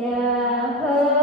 Yahweh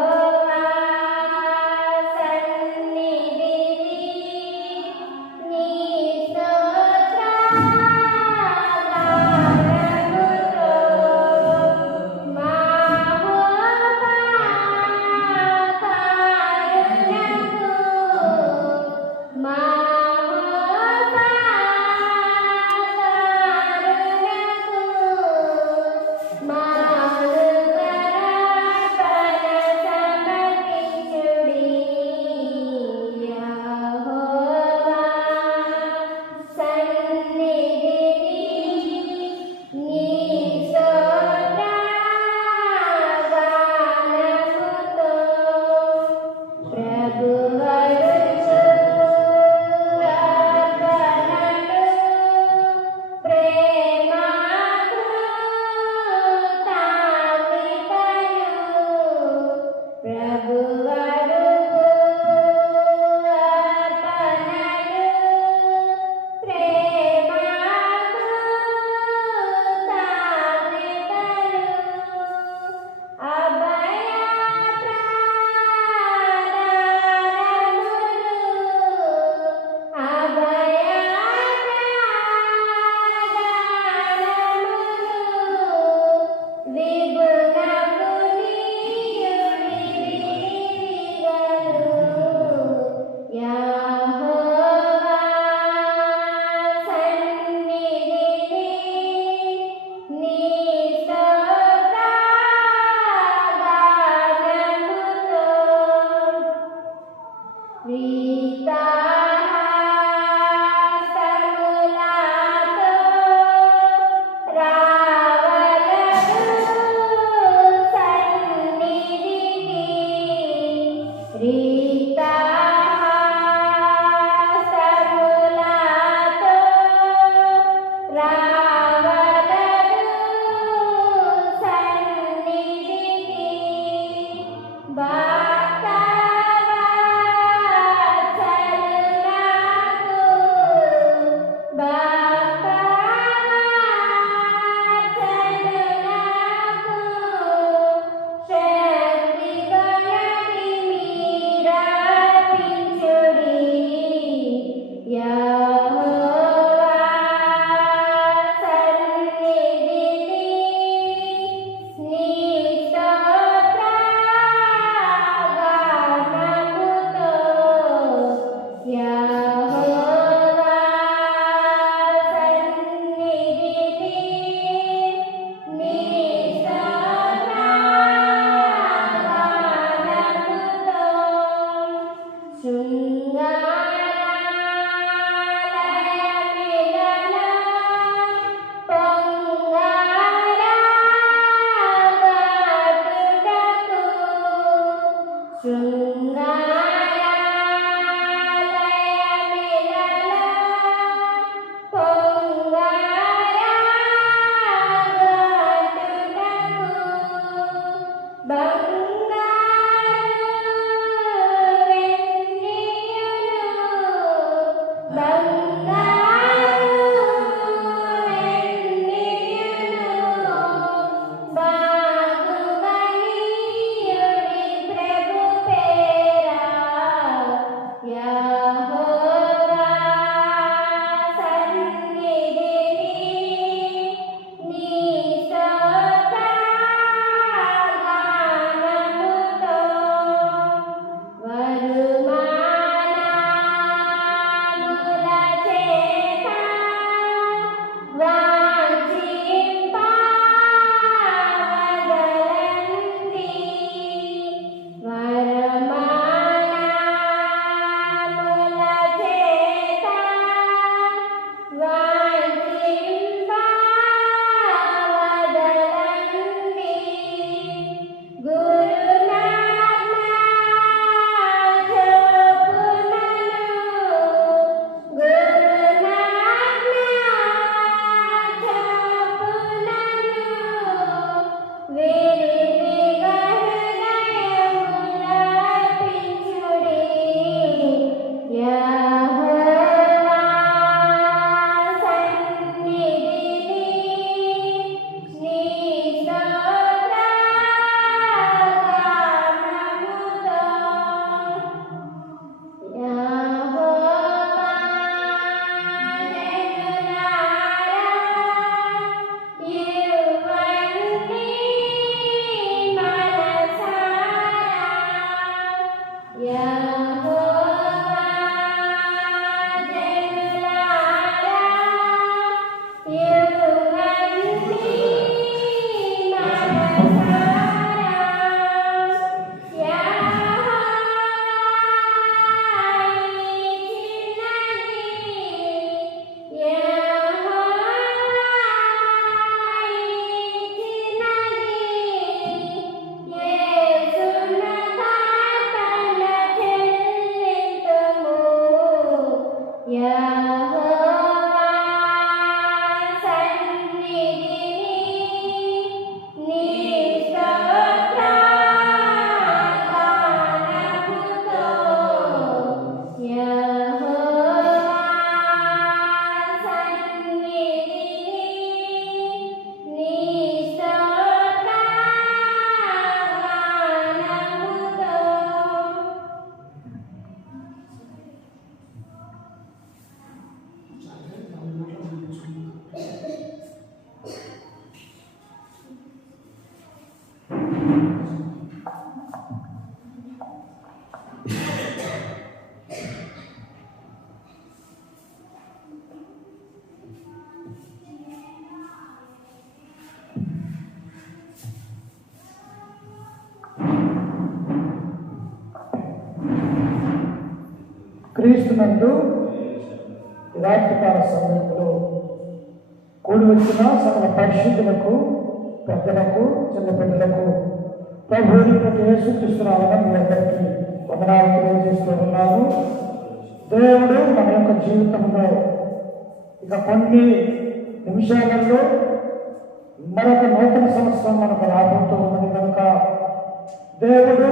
క్రీస్తునందు రాత్రికాల సమయంలో కూడి వచ్చిన సకల పరిశుద్ధులకు, పెద్దలకు, చిన్నపిల్లలకు ప్రభువుని యేసుక్రీస్తునామమున మీ అందరికీ వందనాలు తెలియజేస్తూ ఉన్నాను. దేవుడు మన యొక్క జీవితంలో ఇక కొన్ని నిమిషాలలో మరొక నూతన సంవత్సరం మనకు రాబోతూ ఉన్నది కనుక దేవుడు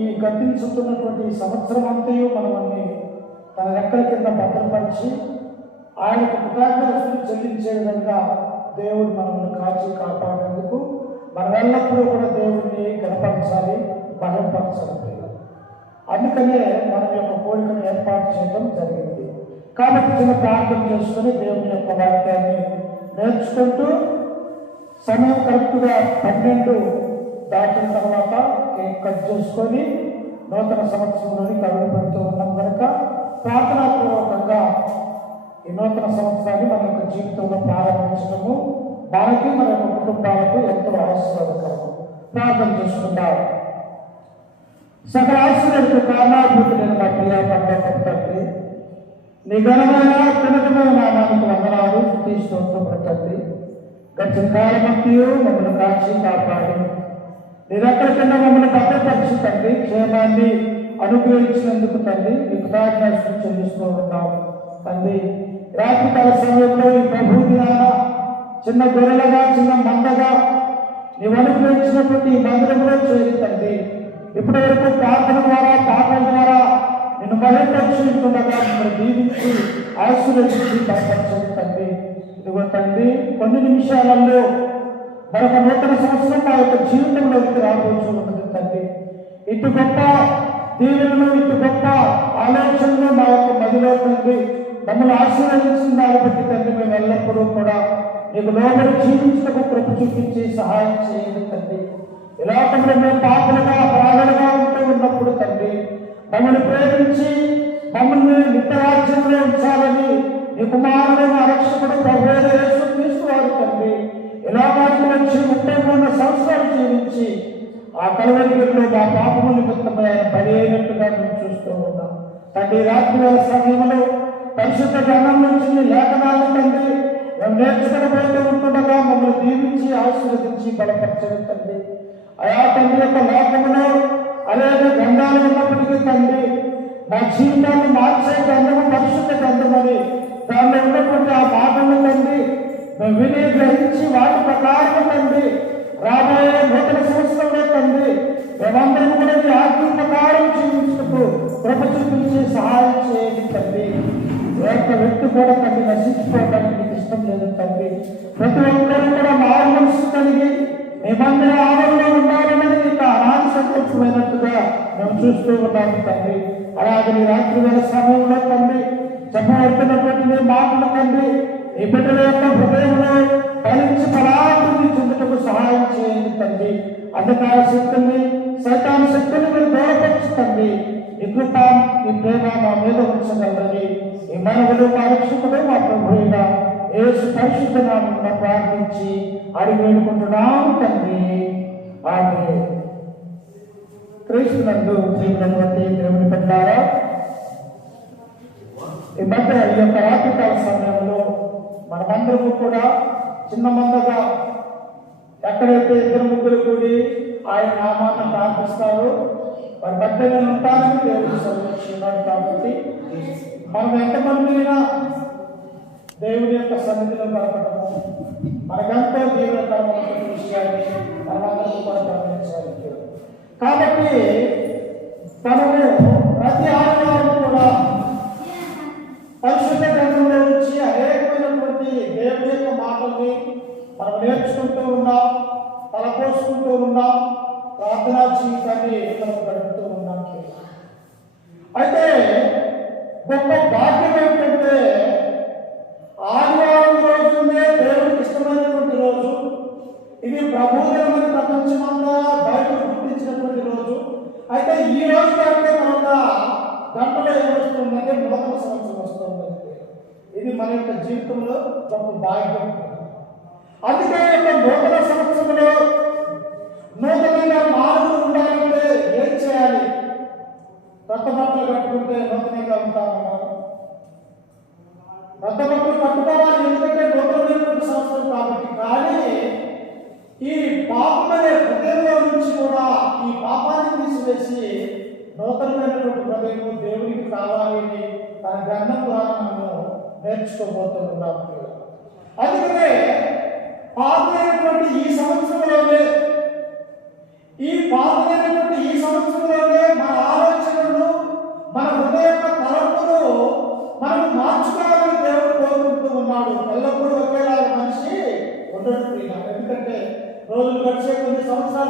ఈ గతించుతున్నటువంటి సంవత్సరం అంతయు మనల్ని తన రెక్కల కింద భద్రపరిచి ఆయనకు కృతజ్ఞతలు చెల్లించే విధంగా దేవుడు మనల్ని కాచి కాపాడేందుకు మనం ఎల్లప్పుడూ కూడా దేవుడిని గణపరచాలి, బలపరచాలి. అందుకనే మన యొక్క కోరికను ఏర్పాటు చేయడం జరిగింది. కాబట్టి చిన్న ప్రార్థన చేసుకుని దేవుని యొక్క వాక్యాన్ని నేర్చుకుంటూ సమయం కరెక్ట్గా 12 దాటిన తర్వాత కేక్ కట్ చేసుకొని నూతన సంవత్సరంలోని అడుగు పెడుతూ ఉన్నాం కనుక ప్రార్థనాపూర్వకంగా ఈ నూతన సంవత్సరాన్ని మన యొక్క జీవితంలో ప్రారంభించడము మనకి మన యొక్క కుటుంబాలకు ఎంతో ఆశీర్వాదకరము. ప్రార్థన చేసుకుందాం. సకల ఆశీర్వాదకు కారణాభూతులైన మా ప్రియ పరలోకపు తండ్రి, నీ ఘనమైన అత్యున్నతమైన నామానికి వందనాలు, స్తుతి స్తోత్రములు తండ్రి. గడిచిన కాలమంతయు మమ్మల్ని కాచి కాపాడి నిరక్కడికన్నా మమ్మల్ని భద్రపరిచి తండ్రి క్షేమాన్ని అనుగ్రహించినందుకు తండ్రి మీకు కృతజ్ఞతలు చెల్లిస్తూ ఉన్నాం తండ్రి. రాత్రికాల సమయంలో ఈ ప్రభు దినాన చిన్న గొర్రెలుగా చిన్న మందగా నీవు అనుగ్రహించినటువంటి ఈ మందిరంలో చేరి తండ్రి ఇప్పటి వరకు ప్రార్థన ద్వారా పాటల ద్వారా నిన్ను బలపరుచుకుంటుండగా మిమ్మల్ని దీవించి ఆశీర్వదించి బలపరచండి తండ్రి. ఇదిగో తండ్రి కొన్ని నిమిషాలలో మరొక నూతన సంవత్సరం మా యొక్క జీవితంలోకి రాబోతూ ఉంటుంది తండ్రి. ఇటు గొప్ప దీవెనలు, ఇటు గొప్ప ఆలోచనలు మా యొక్క మదిలో తండ్రి మమ్మల్ని ఆశీర్వదించిన దాన్ని బట్టి తండ్రి మేము ఎల్లప్పుడూ కూడా నీకు లోబడి జీవించటకు కృప చూపించి సహాయం చేయండి తండ్రి. లోకంలో మేము పాపలుగా అపరాధులుగా ఉంటూ ఉన్నప్పుడు తండ్రి మమ్మల్ని ప్రేమించి మమ్మల్ని నిత్యరాజ్యంలో ఉంచాలని నీ కుమారుడు మా రక్షకుడు ప్రభువైన యేసుక్రీస్తు వారు తండ్రి ఇలాగానికి వచ్చి 33 సంవత్సరాలు జీవించి ఆ కలువరిలో మా పాపము నిమిత్తమై ఆయన బలి అయినట్టుగా మేము చూస్తూ ఉన్నాం తండ్రి. రాత్రి వేళ సమయంలో పరిశుద్ధ గ్రంథం నుంచి లేఖనాలు తండ్రి మేము నేర్చుకునబోతూ ఉంటుండగా మమ్మల్ని దీవించి ఆశీర్వదించి బలపరచండి తండ్రి. అయా తండ్రి యొక్క లోకంలో అనేక గ్రంథాలు ఉన్నప్పటికీ తండ్రి మా జీవితాన్ని మార్చే గ్రంథము పరిశుద్ధ గ్రంథమని దానిలో ఉన్నటువంటి ఆ మాటలు తండ్రి మేము విని గ్రహించి వాటి ప్రకారం తండ్రి రాబోయే నూతన సంవత్సరంలో తండ్రి మేమందరం కూడా మీ ఆజ్ఞ ప్రకారం జీవించుటకు కృప చూపించి సహాయం చేయండి తండ్రి. ఏ ఒక్క వ్యక్తి కూడా తండ్రి నశించుకోవడానికి మీకు ఇష్టం లేదు తండ్రి. ప్రతి ఒక్కరూ కూడా మారు మనసు కలిగి మేమందరం ఆనందంలో ఉండాలనేది మీకు అనాది సంతోషమైనట్టుగా మేము చూస్తూ ఉన్నాము తండ్రి. అలాగే నీ రాత్రి వేళ సమయంలో తండ్రి చెప్పబడుతున్నటువంటి నీ మాటలు తండ్రి ఈ బిడ్డల యొక్క హృదయంలో ఫలించి ఫలాభివృద్ధి చెందుటకు సహాయం చేయండి తండ్రి. అంధకార శక్తుల్ని సైతాన్ శక్తుల్ని మీరు దూరపరుచుతండి. ఈ కృప ఈ ప్రేమ మా మీద ఉంచగలరని ఈ మనవులు మా రక్షకుడు మా ప్రభు అయిన యేసు పరిశుద్ధ నామమున ప్రార్థించి అడిగి వేడుకుంటున్నాము తండ్రి. ఆమేన్. క్రీస్తునందు ప్రియమైనటువంటి దేవుని బిడ్డలారా, ఈ మధ్య ఈ యొక్క రాత్రికాల సమయంలో మనమందరము కూడా చిన్న మందగా ఎక్కడైతే 2-3 కూడి ఆయన నామాన్ని ప్రార్థిస్తారో వారి మధ్య నేను ఉంటానని దేవుడు సెలవిస్తున్నాడు. కాబట్టి మనం ఎంతమంది అయినా దేవుని యొక్క సన్నిధిలో గడపడము మనకెంతో జీవనకరమైనటువంటి విషయాన్ని మనమందరం కూడా గమనించాలి. కాబట్టి మనము ప్రతి ఆదివారం కూడా పరిశుద్ధ గ్రంథంలో నుంచి అనేకమైనటువంటి దేవుని యొక్క మాటల్ని మనం నేర్చుకుంటూ ఉన్నాం, తలపోసుకుంటూ ఉన్నాం, ప్రార్థనా జీవితాన్ని మనం గడుపుతూ ఉన్నాం. అయితే గొప్ప భాగ్యం ఏమిటంటే ఆదివారం రోజునే దేవుడికి ఇష్టమైనటువంటి రోజు. ఇది ప్రభువుని ప్రపంచమంతా బయటకు గుర్తించినటువంటి రోజు. అయితే ఈ రోజు కంటే మన గంటలో ఏమొస్తుందంటే నూతన సంవత్సరం వస్తుంది. ఇది మన యొక్క జీవితంలో గొప్ప భాగ్యం. అందుకే నూతన సంవత్సరంలో నూతనంగా మానవులు ఉండాలంటే ఏం చేయాలి? కొత్త బట్టలు కట్టుకుంటే నూతనంగా ఉంటామన్నా కొత్త బట్టలు కట్టుకోవాలి, ఎందుకంటే నూతనమైనటువంటి సంవత్సరం కాబట్టి. కానీ ఈ పాపమనే హృదయంలో నుంచి కూడా ఈ పాపాన్ని తీసివేసి నూతనమైనటువంటి హృదయం దేవుడికి కావాలి అని తన గ్రంథం ద్వారా మనము నేర్చుకోబోతున్నాం. అందుకనే పాపమైనటువంటి ఈ సంవత్సరంలోనే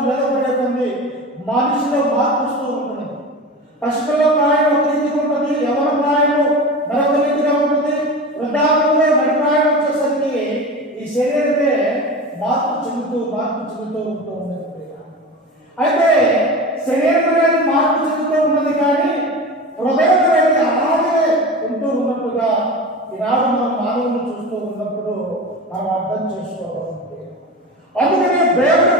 సంవత్సరాలు నిలబడే కొన్ని మనిషిలో మార్పు వస్తూ ఉంటుంది. పశువుల ప్రాయం ఒక రీతిగా ఉంటుంది, యవన ప్రాయం మరొక రీతిగా ఉంటుంది, వృద్ధాప్యంలో నడిప్రాయం వచ్చేసరికి ఈ శరీరమే మార్పు చెందుతూ ఉంటూ ఉన్నది. అయితే శరీరం అనేది మార్పు చెందుతూ ఉన్నది, కానీ హృదయం అనేది అలాగే ఉంటూ ఉన్నట్టుగా ఈనాడు మనం మానవులను చూస్తూ ఉన్నప్పుడు మనం అర్థం చేసుకోవాలి. అందుకనే దేవుడు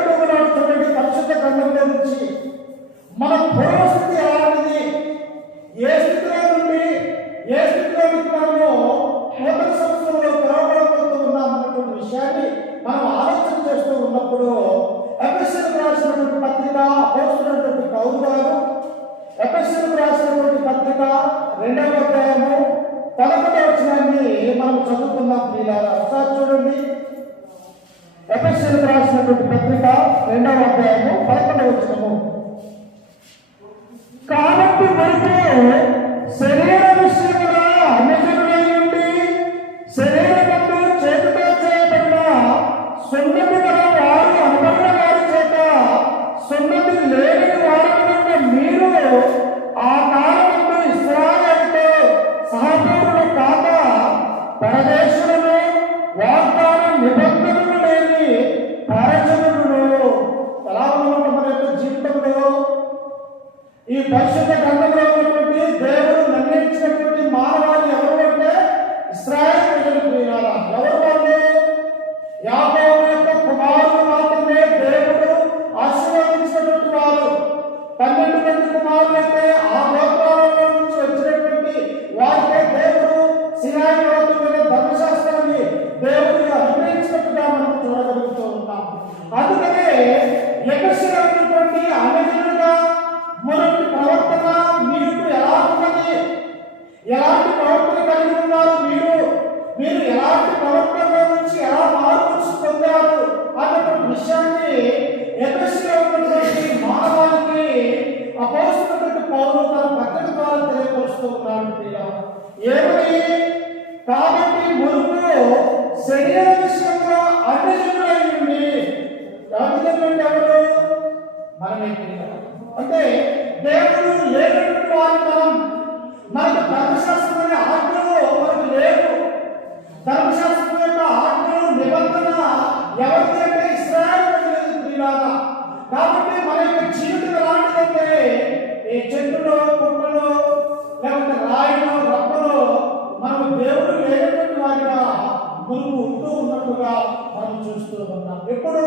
పరిశుద్ధ గ్రంథంలో నుంచి మన పూర్వస్థితి అలాంటిది, ఏ స్థితిలో నుండి ఏ స్థితిలోకి మనము నూతన సంవత్సరంలో తెరవబడుతూ ఉన్నామన్నటువంటి విషయాన్ని మనం ఆలోచన చేస్తూ ఉన్నప్పుడు ఎఫెసీయులకు రాసినటువంటి పత్రిక అపోస్తలుడైనటువంటి పౌలు గారు ఎఫెసీయులకు రాసినటువంటి పత్రిక 2వ అధ్యాయము 11వ వచనాన్ని మనం చదువుకుందాం ప్రియులారా. ఒకసారి చూడండి. ఎఫెసీయులకు రాసినటువంటి పత్రిక 2వ అధ్యాయము 11వ వచనము. కాబట్టి మనకు శరీర విషయంలో అన్యజనులై ఉండి శరీరమందు చేతితో చేయబడిన సున్నతి గల వారు అనబడిన వారి చేత సున్నతి లేని వారి మీరు ఆ కాలమందు ఇశ్రాయేలుతో సహపౌరులు కాక పరదేశులను వాగ్దాన నిబంధనలు లేని పరజనులను. ఎలా ఉన్నమాట మన యొక్క జీవితంలో ఈ పరిశుద్ధ గ్రంథంలో ఉన్నటువంటి దేవుడు నిర్ణయించినటువంటి మానవాళి ఎవరు అంటే ఇశ్రాయేలు ప్రజలు ప్రియులారా. ఎవరు వాళ్ళు? యాకోబు యొక్క కుమారులు మాత్రమే దేవుడు ఆశీర్వదించినటువంటి వారు. 12 మంది కుమారులైతే ఆ గోత్రాలలో నుంచి వచ్చినటువంటి వారికే దేవుడు సినాయి పర్వతం మీద ధర్మశాస్త్రాన్ని దేవుడిగా అనుగ్రహించినట్టుగా మనం చూడగలుగుతూ ఉన్నాం. అందుకనే ఎఫెసీయులో ఉన్నటువంటి అన్యజనులుగా మొదటి ప్రవర్తన మీకు ఎలా ఉన్నది, ఎలాంటి ప్రవర్తన కలిగి ఉన్నారు, మీరు ఎలాంటి ప్రవర్తన నుంచి ఎలా మార్పు పొందారు అన్నటువంటి విషయాన్ని ఎఫెసీయులో ఉన్నటువంటి మానవాళికి అపోస్తలుడైన పౌలు తన పత్రిక ద్వారా తెలియపరుస్తూ ఉన్నాడు. ఏమని? కాబట్టి మునుపు శరీర విషయంలో అన్యజనులై ఉండి, అన్యజనులు ఎవరు? మనమే. అంటే దేవుడు లేనటువంటి వారి మనకు ధర్మశాస్త్రమైన ఆజ్ఞలు మనకు లేవు. ధర్మశాస్త్రం యొక్క ఆజ్ఞలు నిబంధన ఎవరికి అంటే ఇశ్రాయేలు ప్రజలకు ప్రియులారా. కాబట్టి మన యొక్క జీవితం ఎలాంటిదంటే ఈ చెట్టులో పుట్టలో లేకపోతే రాయిలో రప్పలో మనం దేవుడు లేనటువంటి వారిగా మునుపు ఉంటూ ఉన్నట్టుగా మనం చూస్తూ ఉన్నాం. ఎప్పుడు?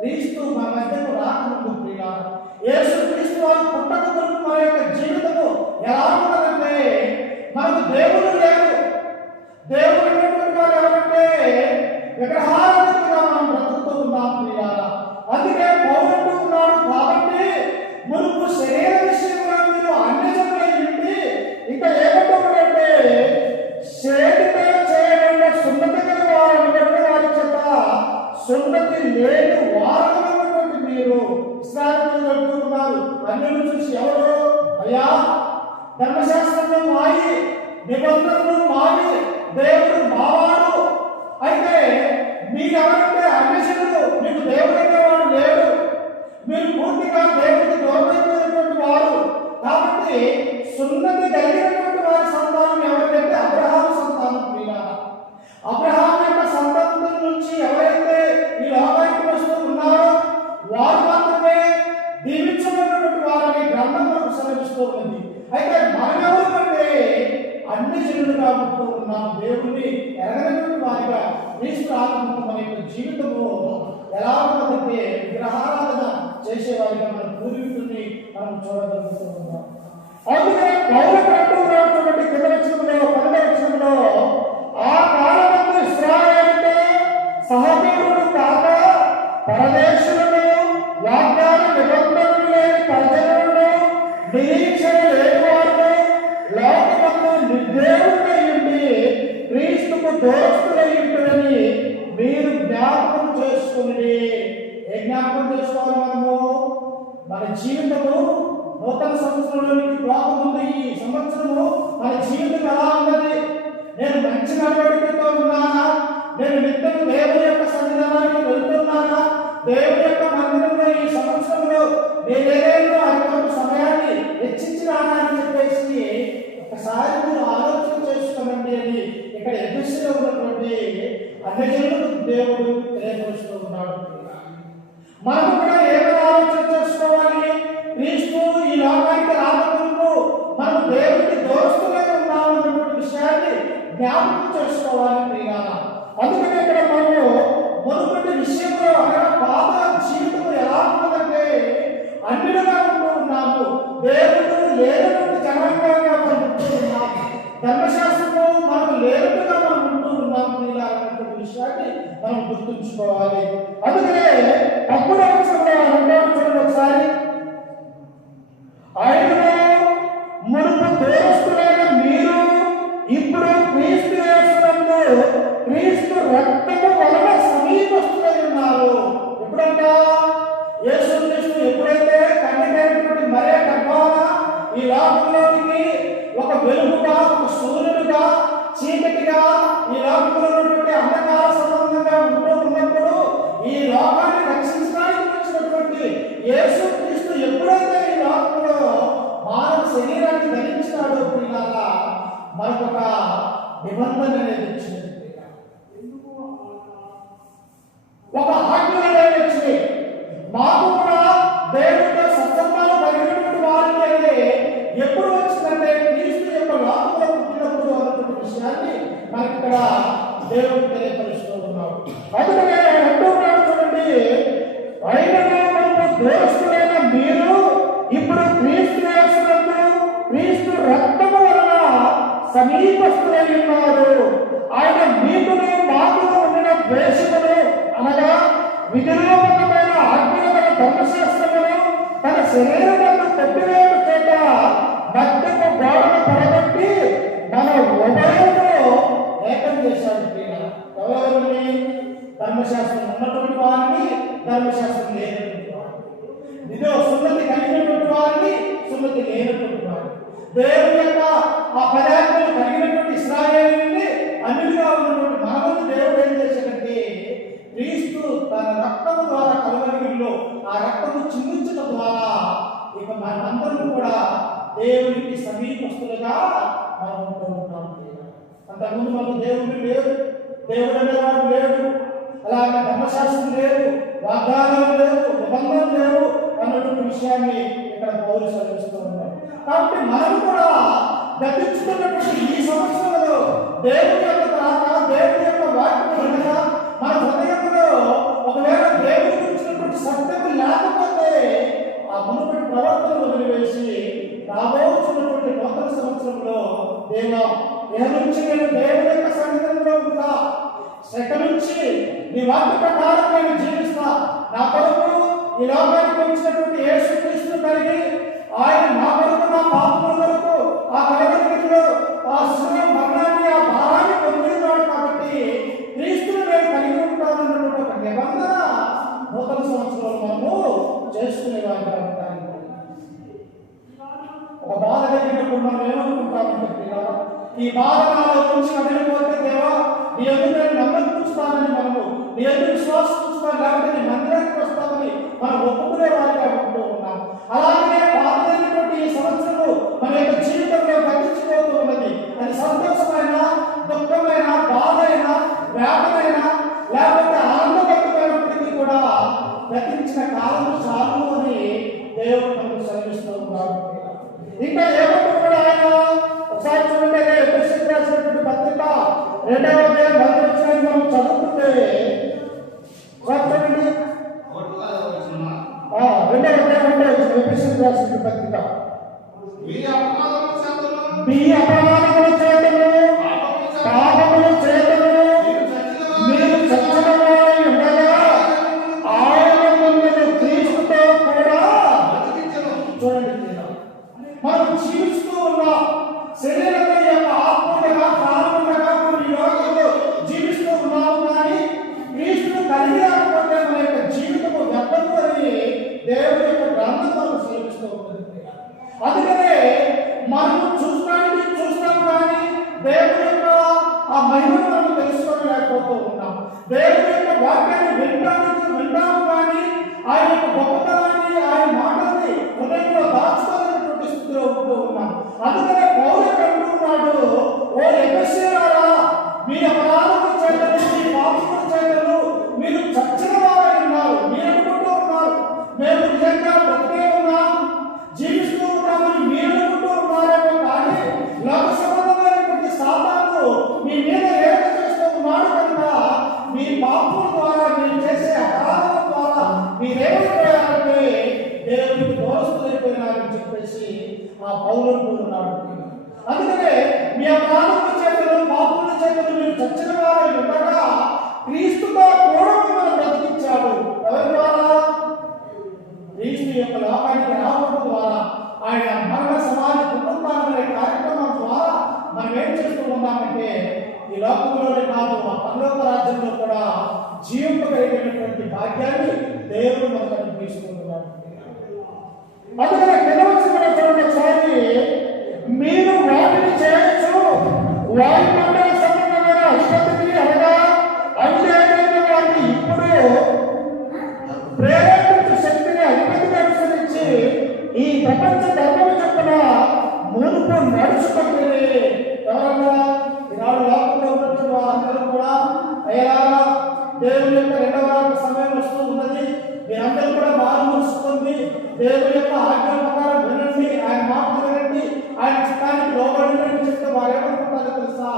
క్రీస్తు మన మధ్యకు రాకముందు ప్రియులారా. యేసు క్రీస్తు వారు పుట్టక ముందు మన యొక్క జీవితము ఎలా ఉన్నదంటే మనకు దేవుడు లేరు. దేవుడు ఉన్నటువంటి వారు ఎవరంటే విగ్రహారాధనగా మనం బ్రతుకుతూ ఉన్నాం ప్రియులారా. అందుకే పౌలు అంటూ ఉన్నాడు, కాబట్టి మునుపు శరీర విషయంలో మీరు అన్యజనులై ఉండి, ఇంకా ఏమంటున్నాడంటే చేతితో చేయబడిన సున్నతి గల వారు అనబడిన వారి చేత సున్నతి లేని వారమైనటువంటి మీరు ఇశ్రాయేలు అంటున్నారు. అన్యులు చూసి ఎవరు? అయ్యా ధర్మశాస్త్రంలో మాయి, నిబంధనలు మావి, దేవుడు మావాడు. అయితే మీరెవరంటే అన్యజనులు, మీకు దేవుడు అనేవాడు లేడు, మీరు పూర్తిగా దేవుడికి దూరమైనటువంటి వారు. కాబట్టి సున్నతి కలిగినటువంటి వారి సంతానం ఎవరికంటే అబ్రహాము సంతానం ప్రియులారా. అబ్రహాము యొక్క సంతానం నుంచి ఎవరైతే ఈ లోకానికి వస్తూ ఉన్నారో వారు మాత్రమే దీవించబడినటువంటి వారని గ్రంథం మనకు సెలవిస్తూ ఉంది. అయితే మనమెవరు అంటే అన్ని జనులుగా ఉంటూ ఉన్నాం. దేవుడిని ఎరగనటువంటి వారిగా క్రీస్తు ఆత్మకు మన యొక్క జీవితము ఎలా ఉన్నదంటే విగ్రహారాధన చేసేవారిగా మన పూర్వీకుల్ని మనం చూడగలుగుతూ ఉన్నాం. అందుకే పౌలు చూడండి కింద వచనంలో 12వ వచనంలో ఆ కాలమందు ఇశ్రాయేలుతో సహపౌరులు కాక పరదేశులను వాగ్దాన నిబంధనలు లేని ప్రజలను నిరీక్షణ లేని వారిని లోకమందు నిర్దేవుడై ఉండి క్రీస్తుకు దోస్తులై ఉంటుందని మీరు జ్ఞాపకం చేసుకుని. ఏ జ్ఞాపకం చేసుకోవాలి? మన జీవితము నూతన సంవత్సరంలోనికి రాకముందు ఈ సంవత్సరము మన జీవితం ఎలా ఉన్నది? నేను మంచి నడవడికతో ఉన్నానా? నేను నిత్యం దేవుని యొక్క సన్నిధానానికి వెళ్తున్నానా? దేవుని యొక్క మందిరంలో ఈ సంవత్సరంలో నేనేదో అంతవరకు సమయాన్ని హెచ్చించినానా అని చెప్పేసి ఒకసారి మీరు ఆలోచన చేసుకోనండి అని ఇక్కడ ఎదురులో ఉన్నటువంటి అన్యజనులకు దేవుడు తెలియపరుస్తూ ఉన్నాడు. మనం కూడా ఏమైనా ఆలోచన చేసుకోవాలి. క్రీస్తు ఈ లోకానికి రాకముందు మనం దేవుడికి దోస్తులై ఉన్నామన్నటువంటి విషయాన్ని జ్ఞాపకం చేసుకోవాలి ప్రియారా. అందుకని ఇక్కడ మనము మునుపటి విషయంలో అనగా పాత జీవితం ఎలా ఉన్నదంటే అన్నిలుగా ఉంటూ ఉన్నాము. దేవుడు లేనటువంటి జనాంగంగా మనం ఉంటూ ఉన్నాము. ధర్మశాస్త్రంలో మనం లేనట్టుగా మనం ఉంటూ ఉన్నాము ప్రియారా అన్నటువంటి విషయాన్ని మనం గుర్తుంచుకోవాలి. అందుకనే అప్పుడు ఒకసారి ఆయనలో మునుపు దోస్తులైన మీరు ఇప్పుడు క్రీస్తు యేసునందు క్రీస్తు రక్తము వలన సమీపస్తులై ఉన్నారు. ఎప్పుడంట యేసు క్రీస్తు ఎప్పుడైతే కన్యకైనటువంటి మరే గర్భాన ఈ లోకంలోనికి ఒక వెలుగుగా, ఒక సూర్యుడిగా, చీకటిగా ఈ లోకంలో ఉన్నటువంటి అంధకార సంబంధంగా ఉంటూ ఉన్నప్పుడు ఈ లోకాన్ని రక్షించడానికి వచ్చినటువంటి యేసు క్రీస్తు ఎప్పుడైతే ఈ లోకంలో మానవ శరీరాన్ని ధరించినాడో పిల్లగా మరొక నిబంధన అనేది వచ్చింది. ఒక ఆజ్ఞ అనేది వచ్చింది. మాకు కూడా దేవుడితో సత్సంబంధాలు కలిగినటువంటి వారికి అయితే ఎప్పుడు వచ్చిందంటే క్రీస్తు యొక్క లోకంలో పుట్టినప్పుడు అన్నటువంటి విషయాన్ని మనకి ఇక్కడ దేవుడు తెలియపరుస్తూ ఉన్నాడు. అందుకనే అంటున్నాడు చూడండి, ఆయనలో దోస్తులైన మీరు ఇప్పుడు క్రీస్తు యేసునందు క్రీస్తు రక్తము వలన సమీపస్తులై ఉన్నారు. ఆయన మీకును మాకును ఉండిన ద్వేషమును అనగా విధిరూపకమైన ఆజ్ఞల ధర్మశాస్త్రమును తన శరీరమును కొట్టివేయడం చేత మధ్యకు గోడను పడగొట్టి మన ఉభయంలో ఏకం చేశాడు. ఎవరెవరిని? ధర్మశాస్త్రం ఉన్నటువంటి వారిని, ధర్మశాస్త్రం లేనటువంటి వారిని, ఇదో సున్నతి కలిగినటువంటి వారిని, సున్నతి లేనటువంటి వారిని, దేవుని యొక్క ఆ పదార్థాలు కలిగినటువంటి ఇశ్రాయేలుని అన్నిటిగా ఉన్నటువంటి మనల్ని దేవుడు ఏం చేశాడంటే క్రీస్తు తన రక్తము ద్వారా కలువరిలో ఆ రక్తము చిందించడం ద్వారా ఇక మనందరం కూడా దేవునికి సమీపస్తులుగా మనం ఉంటూ ఉంటాం. అంతకుముందు మనకు దేవుడు లేడు, దేవుడు అనేవాడు లేడు, అలాగే ధర్మశాస్త్రం లేదు, వాగ్దానాలు లేవు, నిబంధనలు లేవు అన్నటువంటి విషయాన్ని ఇక్కడ పౌలు చదివిస్తూ ఉన్నారు. కాబట్టి మనం కూడా గతించుకున్నటువంటి ఈ సంవత్సరంలో దేవుని యొక్క తర్వాత దేవుని యొక్క వాక్యం అనగా మన హృదయంలో ఒకవేళ దేవుని గురించినటువంటి సత్యం లేకపోతే ఆ మునుపటి ప్రవర్తన వదిలివేసి రాబోతున్నటువంటి నూతన సంవత్సరంలో దేవా నుంచి నేను దేవుని యొక్క సన్నిధిలో ఉంటా, శ్రద్ధ నుంచి నీ వాక్య ప్రకారం నేను జీవిస్తా, నా కొరకు ఈ లోకానికి వచ్చినటువంటి యేసు క్రీస్తును కలిగి ఆయన నా కొరకు నా పాపముల కొరకు ఆ కలవరిలో ఆ శిలువ మరణాన్ని ఆ భారాన్ని పొందినాడు. కాబట్టి క్రీస్తును నేను కలిగి ఉంటానన్నటువంటి ఒక నిబంధన నూతన సంవత్సరంలో మనము చేసుకునే వారిగా ఉంటాను. ఒక బాధ కలిగినప్పుడు మనం ఏమనుకుంటామంటే ఈ బాధ నాలో నుంచి వదిలిపోతే దేవా నీ ఎందుకు నేను నమ్మకం ఉంచుతానని మనము నీ ఎందుకు విశ్వాసం ఉంచుతాను లేకపోతే నీ మందిరానికి వస్తామని మనం ఒప్పుకునే వారిగా ఉంటూ ఉన్నాం. అలాగే పాతైనటువంటి ఈ సంవత్సరము మన యొక్క జీవితంలో గతించిపోతూ ఉన్నది. అది సంతోషమైన, దుఃఖమైన, బాధైన, వేదమైన లేకపోతే ఆనందకరమైనప్పటికీ కూడా గతించిన కాలం చాలు అని దేవుడు మనకు సెలవిస్తూ ఉన్నాడు. ఇంకా ఏమంటున్నాడు ఆయన? ఒకసారి చూడండి, ఎఫెసీయులకు రాసినటువంటి పత్రిక 2వ అధ్యాయం 10వ వచనాన్ని మనం చదువుకుంటే చూడండి. 2వ అధ్యాయం ఎఫెసీయులకు రాసినటువంటి పత్రిక మీ అపరాధముల చేతను పాపముల చేతను మీరు చచ్చినవారై ఉండగా ఆయన మిమ్మల్ని క్రీస్తుతో కూడా చూడండి. మనం జీవిస్తూ ఉన్నాం, శరీరంలో యొక్క ఆత్మగా ప్రాణంగా మనం ఈ లోకంలో జీవిస్తూ ఉన్నాము. కానీ క్రీస్తును కలిగి రాకపోతే మన యొక్క జీవితము వ్యర్థము అని దేవుడి యొక్క గ్రంథం మనకు సెలవిస్తూ ఉంటుంది. అందుకనే మనం చూస్తాం కానీ దేవుడి యొక్క ఆ మహిమను మనం తెలుసుకోలేకపోతూ ఉన్నాం. దేవుడి యొక్క వాక్యాన్ని వింటాము కానీ ఆయన యొక్క గొప్పతనాన్ని, ఆయన మాటల్ని హృదయంలో దాచుకోలేనటువంటి స్థితిలో ఉంటూ ఉన్నాం. అందుకనే పౌలు అంటున్నాడు, ఓ ఎఫెసీయులారా, మీ అపరాధముల చేతను, మీ పాపముల చేతను మీరు చచ్చిన వారై ఉన్నారు. మీరు అనుకుంటూ ఉన్నారు మేము నిజంగా బ్రతికే ఉన్నాం, జీవిస్తూ ఉన్నామని మీరు అనుకుంటూ ఉన్నారేమో, కానీ లోక సంబంధమైనటువంటి సాతాను మీ మీద ఏక చేస్తూ ఉన్నాడు కనుక మీ పాపముల ద్వారా, మీరు చేసే అపరాధముల ద్వారా మీరేమైపోయారంటే దేవునికి దోషులైపోయినారని చెప్పేసి ఆ పౌలు అంటూ ఉన్నాడు. అందుకనే మీ అపరాధముల చేతను, పాపముల చేతను మీరు చచ్చిన వారై ఉండగా క్రీస్తుతో కూడా మిమ్మల్ని బ్రతికించాడు. ఎవరి ద్వారా? క్రీస్తు యొక్క లోకానికి రావడం ద్వారా, ఆయన మరణ సమాధి పునరుత్థానమనే కార్యక్రమం ద్వారా మనం ఏం చేస్తూ ఉన్నామంటే ఈ లోకంలోనే కాదు, ఆ పరలోక రాజ్యంలో కూడా జీవింపగలిగినటువంటి భాగ్యాన్ని దేవుడు మనకు అనుగ్రహిస్తున్నాడు. అందుకనే పిలవలసినటువంటి ఒకసారి మీరు వాటిని చేయొచ్చు, వాయుమండల సంబంధమైన అధిపతిని అనగా అవిధేయులైన వారిని ఇప్పుడు ప్రేరేపించే శక్తిని అధిపతిని అనుసరించి ఈ ప్రపంచ ధర్మము చొప్పున మునుపు నడుచుకుంటుంది. ఎవరన్నా ఈనాడు లోకంలో ఉన్నటువంటి వారందరూ కూడా అయ్యా దేవుని యొక్క రెండవ సమయం వస్తూ ఉన్నది, మీరందరూ కూడా మారు మనసుకుంది, దేవుని యొక్క ఆజ్ఞ ప్రకారం వినండి, ఆయన మాటలు వినండి, ఆయన చిత్తానికి లోబడినట్టు చెప్తే వారు ఏమనుకుంటారో తెలుసా?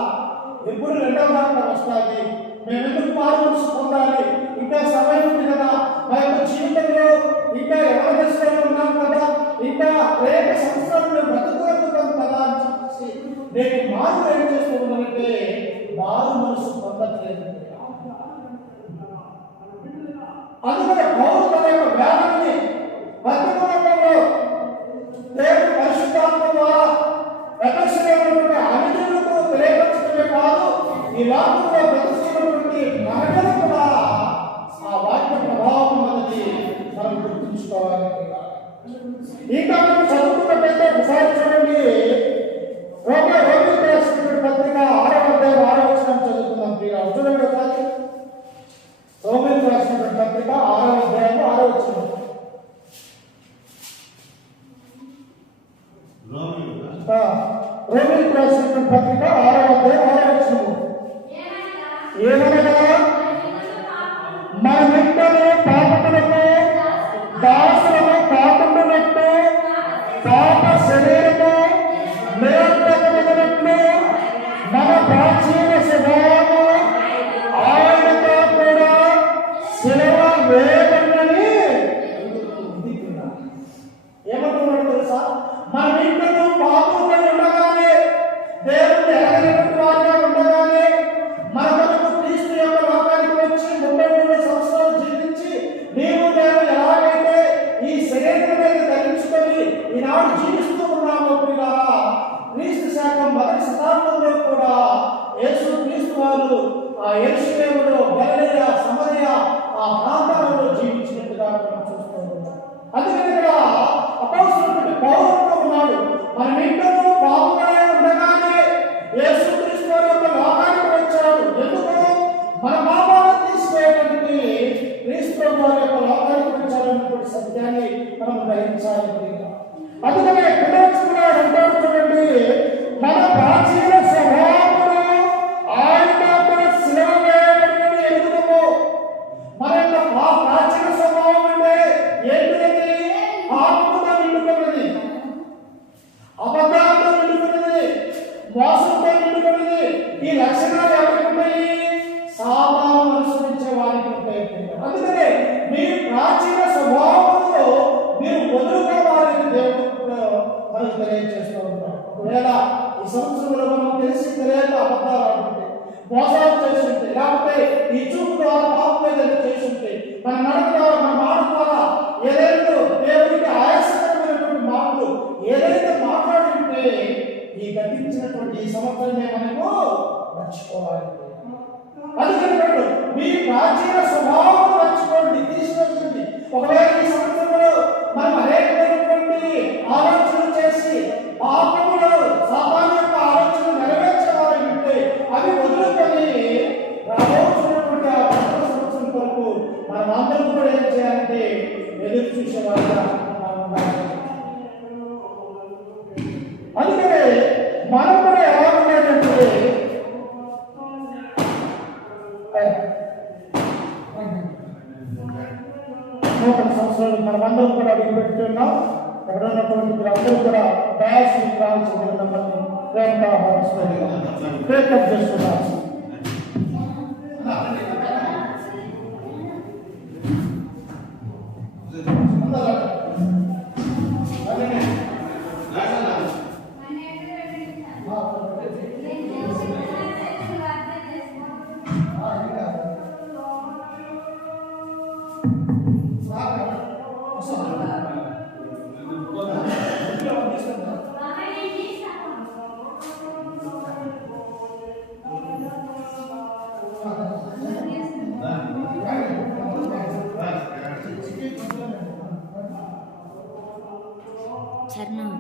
ఎప్పుడు రెండవ రాత్రి వస్తుంది, మేము ఎందుకు మారు మనసు పొందాలి, ఇంకా సమయం ఉంది కదా, మా యొక్క జీవితంలో ఇంకా ఎవరి దశలో ఉన్నాం కదా, ఇంకా అనేక సంవత్సరాలు మేము బ్రతుకుతాం కదా అని చెప్పేసి నేను మారు ఏం చేస్తూ ఉన్నానంటే మారు మనసు పొందట్లేదు. అందుకనే పౌలు తన యొక్క వేదాన్ని వర్తమానంలో దేవుని పరిశుద్ధాత్మ ద్వారా ప్రదర్శనటువంటి అన్నిటికీ తెలియపరచడమే కాదు, ఈ లోకంలో ప్రదర్శించినటువంటి మనకు కూడా ఆ వాక్య ప్రభావం అన్నది మనం గుర్తుంచుకోవాలి. ఇంకా మనం చదువుకున్నట్టయితే ఒకసారి చూడండి, రోమిలకు రాసినటువంటి పత్రిక 6వ అధ్యాయం 6వ వచనం చదువుకుందాం. చూడండి ఒకసారి, రోమిలకు రాసినటువంటి పత్రిక 6వ అధ్యాయం 6వ వచనం. రోమిలకు రాసినటువంటి పత్రిక 6వ అధ్యాయం 6వ వచనం. ఏమనగా మనమిద్దరూ పాపములకు దాసులము కాకుండానట్టు పాప శరీరము నిరంతరమునట్లు మన ప్రాచీన స్వభావము ఆయనతో కూడా శిలువ వేయబడినని. ఏమంటున్నాడు తెలుసా? మనమిద్దరూ పాపములు ఉండగానే, దేవుని ఎరగనటువంటి వారిగా ఉండగానే, మన కొరకు క్రీస్తు యొక్క లోకానికి వచ్చి 33 సంవత్సరాలు జీవించి నీవు నేను ఎలాగైతే ఈ శరీరం మీద ధరించుకొని ఈనాడు జీవిస్తూ ఉన్నామో పిల్లరా, క్రీస్తు శాఖం మొదటి శతాబ్దంలో కూడా యేసు క్రీస్తు వారు ఆ యెరూషలేములో, గలిలయ, సమరయ ఆ ప్రాంతాలలో జీవించినట్టుగా మనం చూస్తూ ఉన్నాం. అందుకని ఇక్కడ అపోస్తలుడు పౌలు ఉన్నాడు, మనమిద్దరూ పాపములై ఉండగానే యేసు క్రీస్తు వారి యొక్క లోకానికి వచ్చాడు. ఎందుకు? మన పాపాలను తీసివేయడానికి క్రీస్తు వారి యొక్క లోకానికి వచ్చారన్నటువంటి సత్యాన్ని మనం గ్రహించాలి. అందుకనే పిల్లలు అంటారు చూడండి, మన ప్రాచీన స్వభావమును ఆయనతో కూడా శిలువ వేయబడినని ఎరుగుదుము. మన యొక్క ప్రాచీన స్వభావం అంటే ఏంటిది? పాపముతో నిండుకున్నది, అబద్ధాలతో నిండుకున్నది, మోసంతో నిండుకున్నది. ఈ లక్షణాలు ఎవరికి ఉంటాయి? సాతాను అనుసరించే వారికి ఉంటాయి. అందుకనే మీ ప్రాచీన స్వభావంలో మీరు వదులుకోవాలని దేవుడు మనకు తెలియజేస్తూ ఉంటాడు. ఒకవేళ ఈ సంవత్సరంలో మనం తెలిసి తెలియక అబద్ధాలు ఆడుతుంటే, మోసాలు చేస్తుంటే, లేకపోతే ఈ చూపు ద్వారా పాపం ఏదైనా చేస్తుంటే, మన నడక ద్వారా, మన మాట ద్వారా ఏదైతే దేవుడికి ఆయాసకరమైనటువంటి మాటలు ఏదైతే మాట్లాడుతుంటే ఈ గతించినటువంటి ఈ సంవత్సరమే మనము మర్చిపోవాలి. అందుకని మీ ప్రాచీన స్వభావం మర్చిపోండి, తీసుకొచ్చింది. ఒకవేళ ఈ సంవత్సరంలో మనం అనేకమైనటువంటి ఆలోచనలు చేసి పాపములో సాతాను యొక్క ఆలోచనలు నెరవేర్చేవారు ఉంటే అవి వదులుకొని రాబోతున్నటువంటి ఆ సంవత్సరం కొరకు మనం అందరం కూడా ఏం చేయాలంటే మనం కూడా ఎలా ఉండేటంటే నూతన సంవత్సరాలు మనమందరం కూడా అడిగి పెట్టున్నాం. ఎక్కడ ఉన్నటువంటి మీరందరూ కూడా డయాస్ రావాల్సింది మిమ్మల్ని ప్రేమగా ఆహ్వానిస్తున్నాం. బ్రేకప్ చేసుకున్నాం. చరణం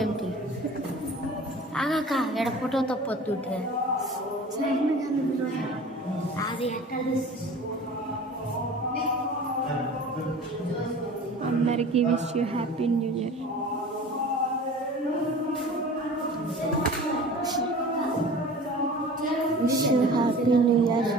ఏమిటి ఆగాక ఎడ ఫోటో తప్పొద్దుంటే అది అందరికీ wish you happy new year. Wish you happy new year.